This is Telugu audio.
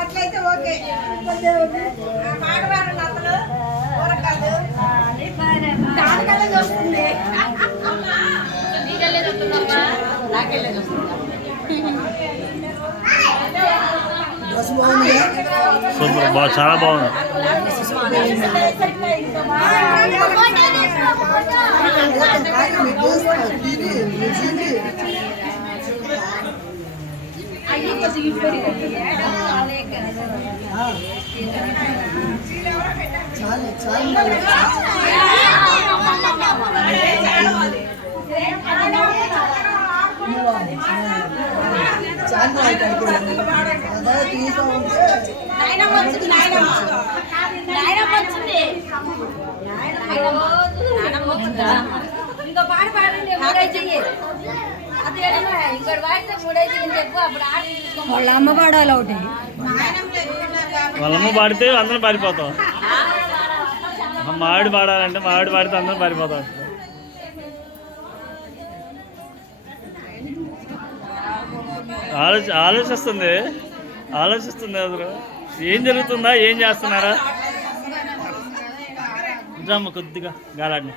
అట్లయితే ఓకే. పాడవాడు నత్తలు ఊరకాదు దానికల్లా చూస్తుంది. నాకెళ్ళే చూస్తుందా? సూపర్, చాలా బాగుంది. ఇంకో పాట పాడండి. వాళ్ళ అమ్మ పాడాలి ఒకటి. వాళ్ళ అమ్మ పాడితే అందరం పారిపోతాం. మావిడి పాడాలంటే మావిడి పాడితే అందరం పారిపోతాం. ఆలోచిస్తుంది అసలు ఏం జరుగుతుందా, ఏం చేస్తున్నారా? కొద్దిగా గాలాడిని